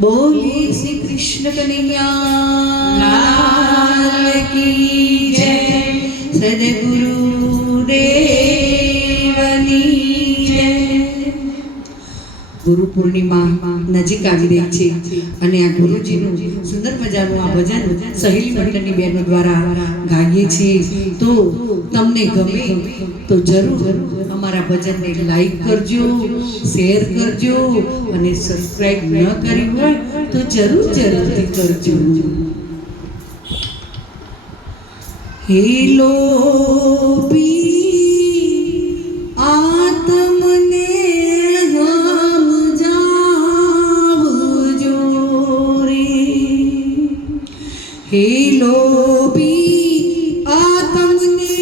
बोले श्री कृष्ण कन्हैया लाल की जय। सद्गुरु देवनी जय। गुरु पूर्णिमा नजीक આવી રહી છે અને આ ગુરુજીનું સુંદર મજાનું આ ભજન સહેલી મંડળની બહેનો દ્વારા ગાઈએ છીએ। તો તમને ગમે તો જરૂર અમારા ભજનને લાઈક કરજો, શેર કરજો અને સબસ્ક્રાઇબ ન કરી હોય તો જરૂરથી કરજો। હે લોભી આત્મને हे लोभी आत्मने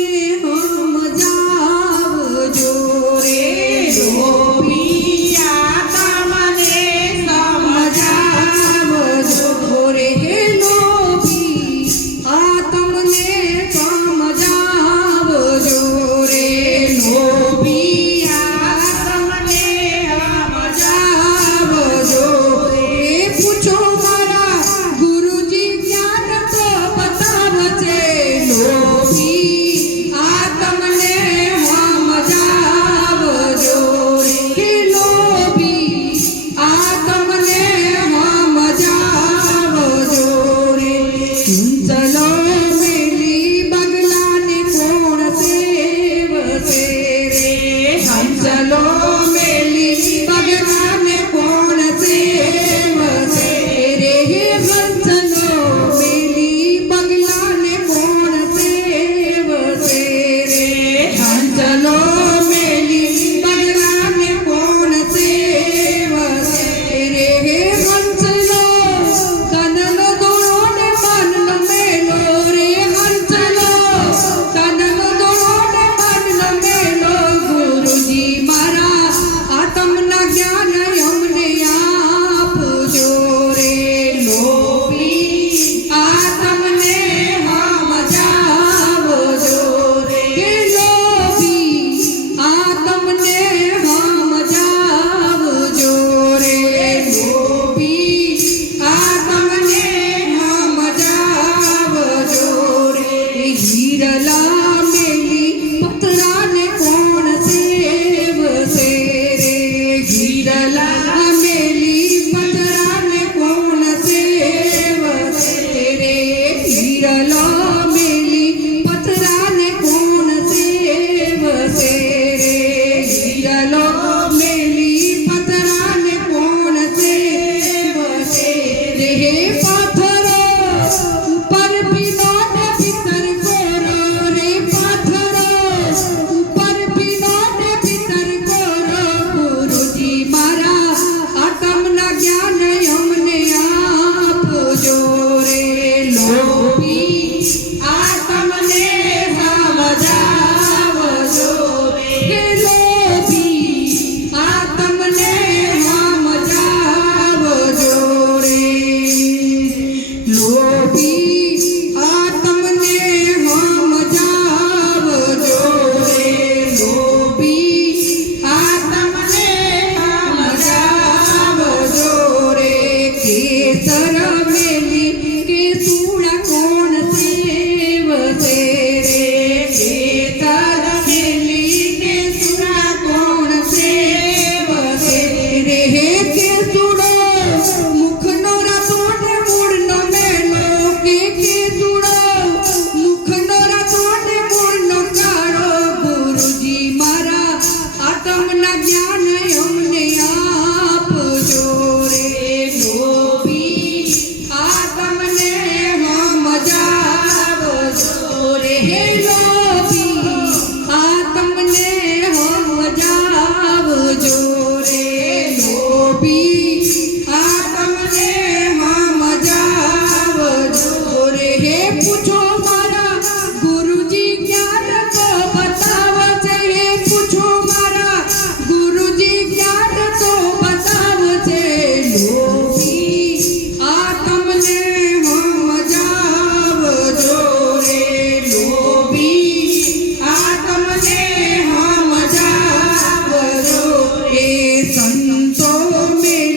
हम जावजो रे। लोभी आत्मने समजावजो रे। हे लोभी आत्मने समजावजो रे। लोभी आत्मने समजावजो रे। पूछो मारा गुरुजी ज्ञान संतो में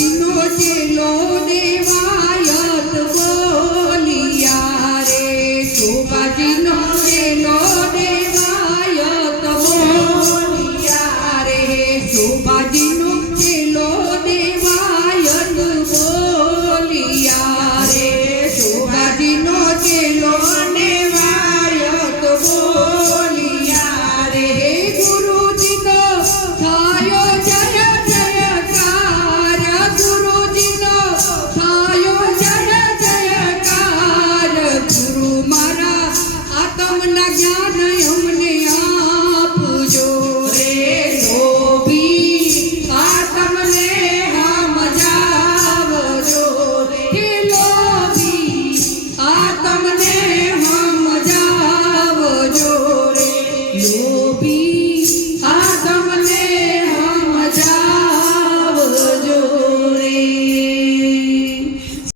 શોભાજીનો ચેલો દેવાયત બોલિયા રે શોભાજીનો ચેલો દેવાયત બોલિયા રે શોભાજીનો ચેલો દેવાયત બોલિયા રે શોભાજીનો ચેલો દેવાયત બોલિયા રે ગુરુજીનો થાયો જય જયકાર ગુરુજીનો થાયો જય જયકાર ગુરુ મારા આત્મના જ્ઞાન